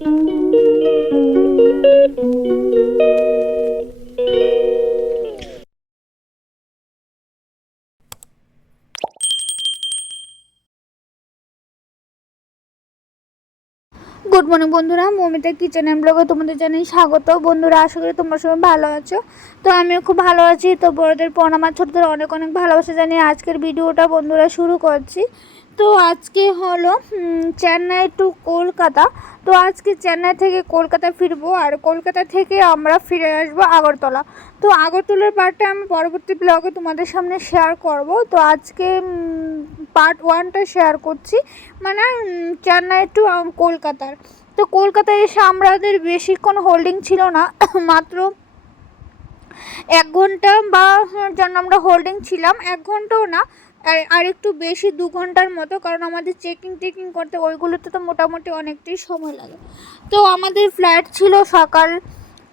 Good morning বন্ধুরা। Momita kitchen ব্লগে তোমাদের জানাই স্বাগত বন্ধুরা, আশা করি তোমরা সবাই ভালো আছো। তো আমিও খুব ভালো আছি। তো বড়দের প্রণাম আর ছোটদের অনেক অনেক ভালোবাসা জানিয়ে আজকের ভিডিওটা বন্ধুরা শুরু করছি। তো আজকে হলো চেন্নাই টু কলকাতা। তো আজকে চেন্নাই থেকে কলকাতা ফিরবো। আর কলকাতা থেকে আমরা ফিরে আসব আগরতলা। তো আগরতলার পার্টটা আমি পরবর্তী ব্লগে তোমাদের সামনে শেয়ার করব। তো আজকে পার্ট ওয়ানটা শেয়ার করছি। মানে চেন্নাই টু কলকাতার। তো কলকাতায় এসে আমাদের বেশিক্ষণ হোল্ডিং ছিল না, মাত্র এক ঘণ্টা বা জন্য আমরা হোল্ডিং ছিলাম, এক ঘন্টাও না, আর- আর একটু বেশি দু ঘণ্টার মতো, কারণ আমাদের চেকিং টেকিং করতে ওইগুলোতে তো মোটামুটি অনেকটাই সময় লাগে। তো আমাদের ফ্লাইট ছিল সকাল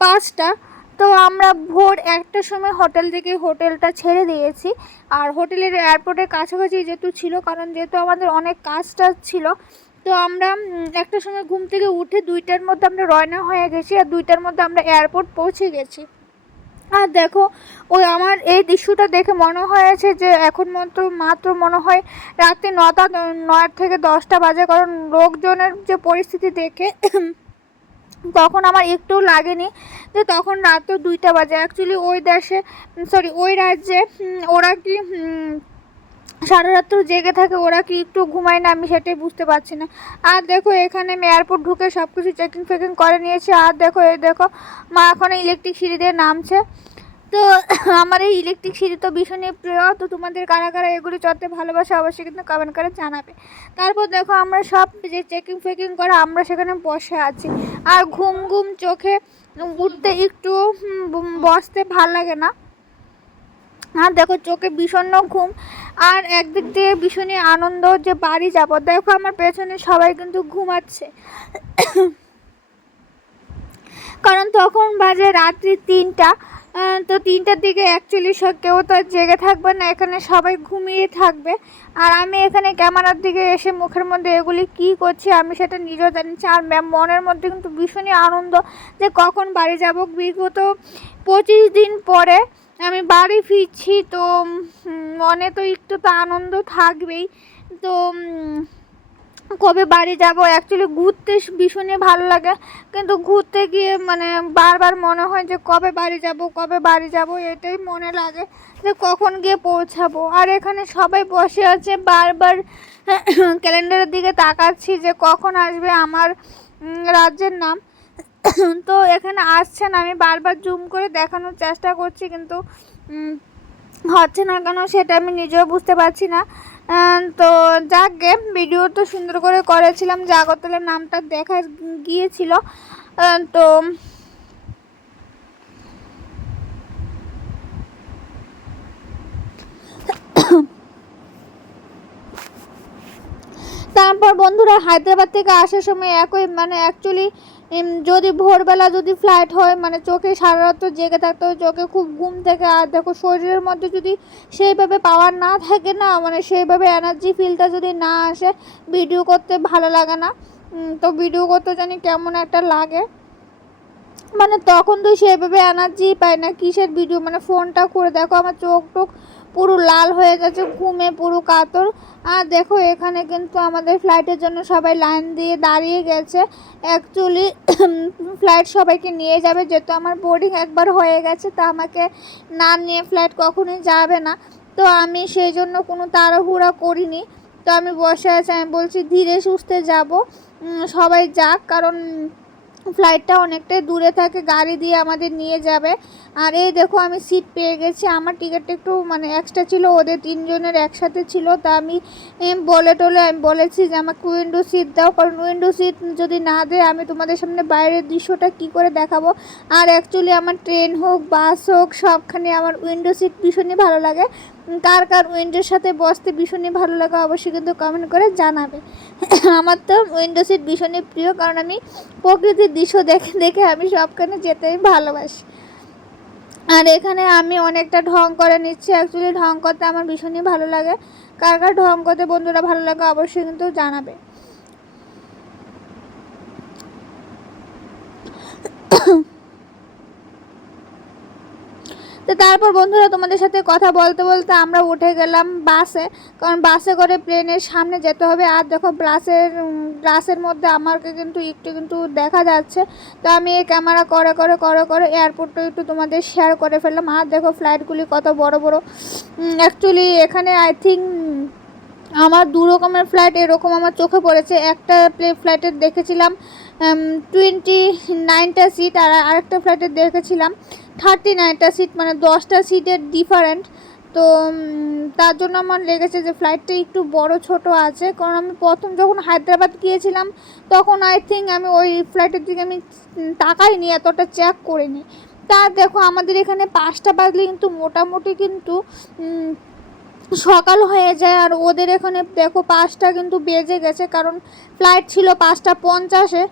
পাঁচটা, তো আমরা ভোর একটার সময় হোটেল থেকে হোটেলটা ছেড়ে দিয়েছি। আর হোটেলের এয়ারপোর্টের কাছাকাছি যেহেতু ছিল, কারণ যেহেতু আমাদের অনেক কাজ টাজ ছিল তো আমরা উম, একটার সময় ঘুম থেকে উঠে দুইটার মধ্যে আমরা রয়না হয়ে গেছি আর দুইটার মধ্যে আমরা এয়ারপোর্ট পৌঁছে গেছি। আর দেখো ওই আমার এই দৃশ্যটা দেখে মনে হয়েছে যে এখন মাত্র মাত্র মনে হয় রাত্রি নটা নয় থেকে দশটা বাজে। কারণ লোকজনের যে পরিস্থিতি দেখে তখন আমার একটু লাগেনি যে তখন রাত দুইটা বাজে। অ্যাকচুয়ালি ওই দেশে সরি ওই রাজ্যে ওরা কি সারা রাত্র জেগে থাকে, ওরা কি একটু ঘুমায় না আমি সেটাই বুঝতে পারছি না। আর দেখো এখানে আমি এয়ারপোর্ট ঢুকে সব কিছু চেকিং ফেকিং করে নিয়েছি, আর দেখো, এই দেখো, মা এখন ইলেকট্রিক সিঁড়ি দিয়ে নামছে। তো আমার এই ইলেকট্রিক সিঁড়ি তো ভীষণই প্রিয়, তো তোমাদের কারা কারা এগুলি চড়তে ভালোবাসে অবশ্যই কিন্তু কমেন্ট করে জানাবে। তারপর দেখো আমরা সব যে চেকিং ফেকিং করে আমরা সেখানে বসে আছি। আর ঘুম ঘুম চোখে উঠতে একটু বসতে ভালো লাগে না। আর দেখো চোখে ভীষণ ঘুম আর একদিক দিয়ে ভীষণই আনন্দ যে বাড়ি যাব। দেখো আমার পেছনে সবাই কিন্তু ঘুমাচ্ছে। কারণ তখন বাজে রাত্রি তিনটা। তো তিনটার দিকে অ্যাকচুয়ালি সব কেউ তো আর জেগে থাকবে না, এখানে সবাই ঘুমিয়ে থাকবে। আর আমি এখানে ক্যামেরার দিকে এসে মুখের মধ্যে এগুলি কি করছি আমি সেটা নিজেও জানিছি আর ম্যাম, মনের মধ্যে কিন্তু ভীষণই আনন্দ যে কখন বাড়ি যাব। বিগত পঁচিশ দিন পরে আমি বাড়ি ফিরছি, তো মনে তো একটু তো আনন্দ থাকবেই। তো কবে বাড়ি যাব? অ্যাকচুয়ালি ঘুরতে ভীষণই ভালো লাগে। কিন্তু ঘুরতে গিয়ে মানে বারবার মনে হয় যে কবে বাড়ি যাব, কবে বাড়ি যাব, এটাই মনে লাগে যে কখন গিয়ে পৌঁছাবো। আর এখানে সবাই বসে আছে, বারবার ক্যালেন্ডারের দিকে তাকাচ্ছি যে কখন আসবে আমার রাজ্যের নাম। তো এখানে আসছে না আমি বারবার জুম করে দেখানোর চেষ্টা করছি, কিন্তু হচ্ছে না কেন সেটা আমি নিজেও বুঝতে পারছি না। তো যাক ভিডিও তো সুন্দর করে করেছিলাম, যে আগরতলার নামটা দেখা গিয়েছিল তো তারপর বন্ধুরা, হায়দ্রাবাদ থেকে আসার সময় একই মানে অ্যাকচুয়ালি যদি ভোরবেলা যদি ফ্লাইট হয় মানে চোখে সারা রাত জেগে থাকতে হয়, চোখে খুব ঘুম থেকে আর দেখো শরীরের মধ্যে যদি সেইভাবে পাওয়ার না থাকে না মানে সেইভাবে এনার্জি ফিলটা যদি না আসে ভিডিও করতে ভালো লাগে না। তো ভিডিও করতে জানি কেমন একটা লাগে। মানে তখন তো সেভাবে এনার্জি পাই না, কিসের ভিডিও মানে ফোনটা করে দেখো, আমার চোখ টোক পুরো লাল হয়ে যাচ্ছে ঘুমে পুরো কাতর। আর দেখো, এখানে কিন্তু আমাদের ফ্লাইটের জন্য সবাই লাইন দিয়ে দাঁড়িয়ে গেছে। অ্যাকচুয়ালি ফ্লাইট সবাইকে নিয়ে যাবে, যেহেতু আমার বোর্ডিং একবার হয়ে গেছে, তা আমাকে না নিয়ে ফ্লাইট কখনোই যাবে না। তো আমি সেই জন্য কোনো তাড়াহুড়া করিনি। তো আমি বসে আছি, আমি বলছি, ধীরে সুস্থে যাব। সবাই যাক, কারণ ফ্লাইটটা অনেকটাই দূরে থাকে, গাড়ি দিয়ে আমাদের নিয়ে যাবে। আর এই দেখো আমি সিট পেয়ে গেছি। আমার টিকিটটা একটু মানে এক্সট্রা ছিল, ওদের তিনজনের একসাথে ছিল। তা আমি বলে টলে আমি বলেছি যে আমাকে উইন্ডো সিট দাও, কারণ উইন্ডো সিট যদি না দেয়, আমি তোমাদের সামনে বাইরের দৃশ্যটা কি করে দেখাবো? আর অ্যাকচুয়ালি আমার ট্রেন হোক বাস হোক, সবখানে আমার উইন্ডো সিট ভীষণই ভালো লাগে। কার কার উইন্ডোর সাথে বসতে ভীষণই ভালো লাগে অবশ্যই কিন্তু কমেন্ট করে জানাবে। আমার তো উইন্ডো সিট ভীষণই প্রিয়, কারণ আমি প্রকৃতির দৃশ্য দেখে দেখে আমি সবখানে যেতেই ভালোবাসি। আর এখানে আমি অনেকটা ঢং করে নিচ্ছি অ্যাকচুয়ালি ঢং করতে আমার ভীষণই ভালো লাগে। কার কার ঢং করতে বন্ধুরা ভালো লাগে অবশ্যই কিন্তু জানাবে। তো তারপর বন্ধুরা তোমাদের সাথে কথা বলতে বলতে আমরা উঠে গেলাম বাসে, কারণ বাসে করে প্লেনের সামনে যেতে হবে। আর দেখো বাসের গ্লাসের মধ্যে আমাকে কিন্তু একটু কিন্তু দেখা যাচ্ছে। তো আমি এই ক্যামেরা করে করে করে করে এয়ারপোর্টটা একটু তোমাদের শেয়ার করে ফেললাম। আর দেখো ফ্লাইটগুলি কত বড় বড়। অ্যাকচুয়ালি এখানে আই থিঙ্ক আমার দু রকমের ফ্লাইট এরকম আমার চোখে পড়েছে। একটা প্লে ফ্লাইটের দেখেছিলাম টোয়েন্টি নাইনটা সিট আর আরেকটা ফ্লাইটের দেখেছিলাম। থার্টি নাইনটা সিট মানে দশটা সিটের ডিফারেন্ট তো তার জন্য আমার লেগেছে যে ফ্লাইটটা একটু বড়, ছোট আছে। কারণ আমি প্রথম যখন হায়দ্রাবাদ গিয়েছিলাম, তখন আই থিঙ্ক আমি ওই ফ্লাইটের দিকে আমি তাকাইনি, এতটা চেক করিনি। তা দেখো, আমাদের এখানে পাঁচটা বাজলে কিন্তু মোটামুটি কিন্তু সকাল হয়ে যায় আর ওদের এখানে দেখো পাঁচটা কিন্তু বেজে গেছে, কারণ ফ্লাইট ছিল পাঁচটা পঞ্চাশে।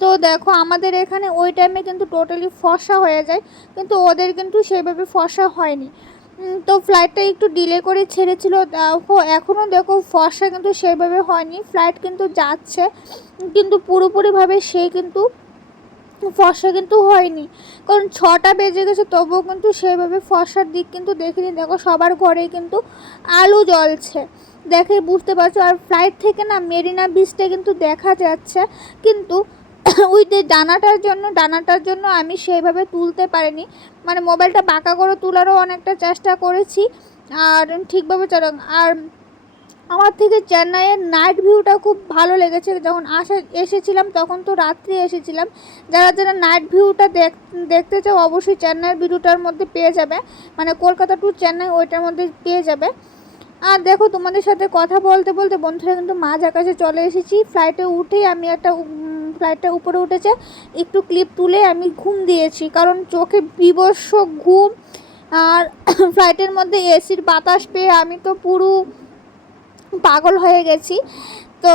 তো দেখো আমাদের এখানে ওই টাইমে কিন্তু টোটালি ফসা হয়ে যায়, কিন্তু ওদের কিন্তু সেভাবে ফসা হয়নি। তো ফ্লাইটটা একটু ডিলে করে ছেড়েছিল এখনও দেখো ফসা কিন্তু সেভাবে হয়নি ফ্লাইট কিন্তু যাচ্ছে, কিন্তু পুরোপুরিভাবে সে কিন্তু ফর্সা কিন্তু হয়নি। কারণ ছটা বেজে গেছে, তবুও কিন্তু সেভাবে ফর্সার দিক কিন্তু দেখিনি। দেখো সবার ঘরেই কিন্তু আলো জ্বলছে। দেখে বুঝতে পারছ? আর ফ্লাইট থেকে না মেরিনা বিচটা কিন্তু দেখা যাচ্ছে। কিন্তু ওই যে ডানাটার জন্য ডানাটার জন্য আমি সেইভাবে তুলতে পারিনি। মানে মোবাইলটা বাঁকা করে তোলারও অনেকটা চেষ্টা করেছি। আর ঠিকভাবে চালাম আর আমার থেকে চেন্নাইয়ের নাইট ভিউটা খুব ভালো লেগেছে। যখন আসা, এসেছিলাম, তখন তো রাত্রি এসেছিলাম। যারা যারা নাইট ভিউটা দেখ, দেখতে চাও, অবশ্যই চেন্নাইয়ের ভিডিওটার মধ্যে পেয়ে যাবে। মানে কলকাতা টু চেন্নাই ওইটার মধ্যে পেয়ে যাবে। আর দেখো, তোমাদের সাথে কথা বলতে বলতে বন্ধুরা কিন্তু মাঝ আকাশে চলে এসেছি। ফ্লাইটে উঠেই আমি একটা ফ্লাইটটা উপরে উঠেছে। একটু ক্লিপ তুলে আমি ঘুম দিয়েছি। কারণ চোখে বিবস্ব ঘুম। আর ফ্লাইটের মধ্যে এসির বাতাস পেয়ে আমি তো পুরো পাগল হয়ে গেছি। তো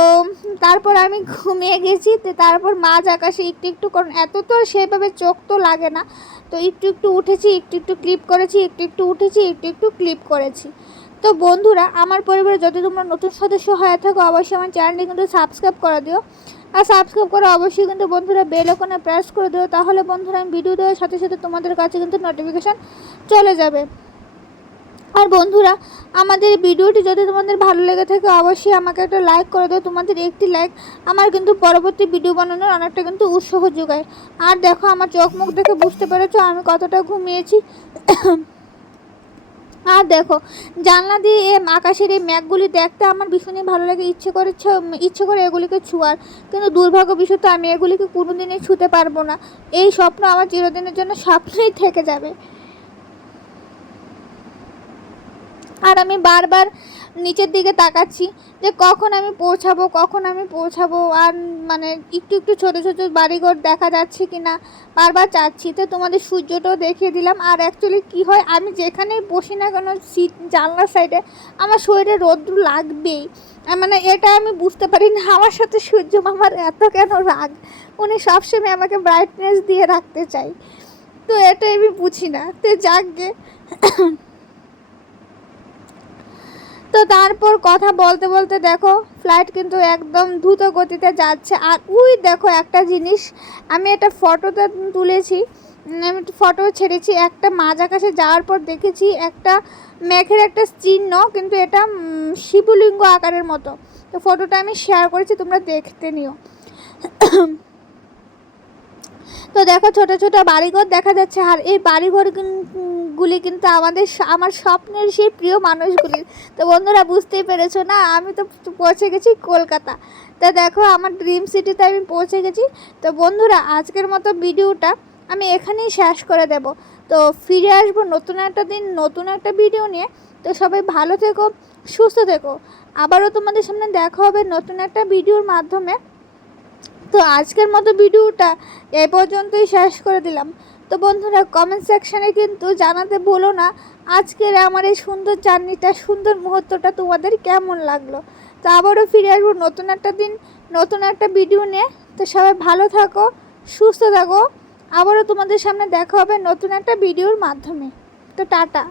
তারপর আমি ঘুমিয়ে গেছি। তারপর মাঝ আকাশে একটু একটু কারণ এত তো সেভাবে চোখ তো লাগে না। তো একটু একটু উঠেছি, একটু একটু ক্লিপ করেছি, একটু একটু উঠেছি, একটু একটু ক্লিপ করেছি। তো বন্ধুরা, আমার পরিবারে যদি তোমরা নতুন সদস্য হয়ে থাকো, অবশ্যই আমার চ্যানেলটি কিন্তু সাবস্ক্রাইব করে দিও। আর সাবস্ক্রাইব করে অবশ্যই কিন্তু বন্ধুরা বেল ওখানে প্রেস করে দিও। তাহলে বন্ধুরা, আমি ভিডিও দেওয়ার সাথে সাথে তোমাদের কাছে কিন্তু নোটিফিকেশান চলে যাবে। আর বন্ধুরা, আমাদের ভিডিওটি যদি তোমাদের ভালো লেগে থাকে, অবশ্যই আমাকে একটা লাইক করে দেয় তোমাদের একটি লাইক আমার কিন্তু পরবর্তী ভিডিও বানানোর অনেকটা কিন্তু উৎসাহ যোগায়। আর দেখো, আমার চোখ মুখ দেখে বুঝতে পেরেছ, আমি কতটা ঘুমিয়েছি। আর দেখো, জানলা দিয়ে এ আকাশের এই ম্যাগগুলি দেখতে আমার ভীষণই ভালো লাগে। ইচ্ছে করে ইচ্ছে করে এগুলিকে ছুয়ার। কিন্তু দুর্ভাগ্য বিষয় তো আমি এগুলিকে কোনো কোনোদিনই ছুতে পারব না। এই স্বপ্ন আমার চিরদিনের জন্য স্বপ্নই থেকে যাবে। আর আমি বারবার নিচের দিকে তাকাচ্ছি যে কখন আমি পৌঁছাবো, কখন আমি পৌঁছাবো, আর মানে একটু একটু ছোটো ছোটো বাড়িঘর দেখা যাচ্ছে কি না বারবার চাচ্ছি। তো তোমাদের সূর্যটাও দেখিয়ে দিলাম। আর অ্যাকচুয়ালি কী হয়, আমি যেখানেই বসি না কেন সিট জানলার সাইডে আমার শরীরে রৌদ্র লাগবেই। মানে এটা আমি বুঝতে পারি না, আমার সাথে সূর্য মামার এত কেন রাগ? উনি সবসময় আমাকে ব্রাইটনেস দিয়ে রাখতে চাই তো এটা আমি বুঝি না। তো যাক গে। তো তারপর কথা বলতে বলতে দেখো ফ্লাইট কিন্তু একদম দ্রুত গতিতে যাচ্ছে। আর উই দেখো একটা জিনিস, আমি একটা ফটোতে তুলেছি আমি ফটো ছেড়েছি, একটা মাঝ আকাশে যাওয়ার পর দেখেছি একটা মেঘের একটা চিহ্ন, কিন্তু এটা শিবলিঙ্গ আকারের মতো। তো ফটোটা আমি শেয়ার করেছি, তোমরা দেখতে নিও। তো দেখো ছোট ছোট বাড়িঘর দেখা যাচ্ছে, আর এই বাড়িঘর গুলি কিন্তু আমাদের আমার স্বপ্নের সেই প্রিয় মানুষগুলির। তো বন্ধুরা বুঝতেই পেরেছ না? আমি তো পৌঁছে গেছি কলকাতা। তা দেখো আমার ড্রিম সিটিতে আমি পৌঁছে গেছি। তো বন্ধুরা আজকের মতো ভিডিওটা আমি এখানেই শেষ করে দেব। তো ফিরে আসব নতুন একটা দিন, নতুন একটা ভিডিও নিয়ে। তো সবাই ভালো থেকো, সুস্থ থেকো। আবারও তোমাদের সামনে দেখা হবে নতুন একটা ভিডিওর মাধ্যমে। তো আজকের মতো ভিডিওটা এ পর্যন্তই শেষ করে দিলাম। তো বন্ধুরা কমেন্ট সেকশানে কিন্তু জানাতে বলো না আজকের আমার এই সুন্দর জার্নিটা সুন্দর মুহূর্তটা তোমাদের কেমন লাগল। তো আবারও ফিরে আসব নতুন একটা দিন, নতুন একটা ভিডিও নিয়ে। তো সবাই ভালো থাকো, সুস্থ থাকো। আবারও তোমাদের সামনে দেখা হবে নতুন একটা ভিডিওর মাধ্যমে। তো টাটা।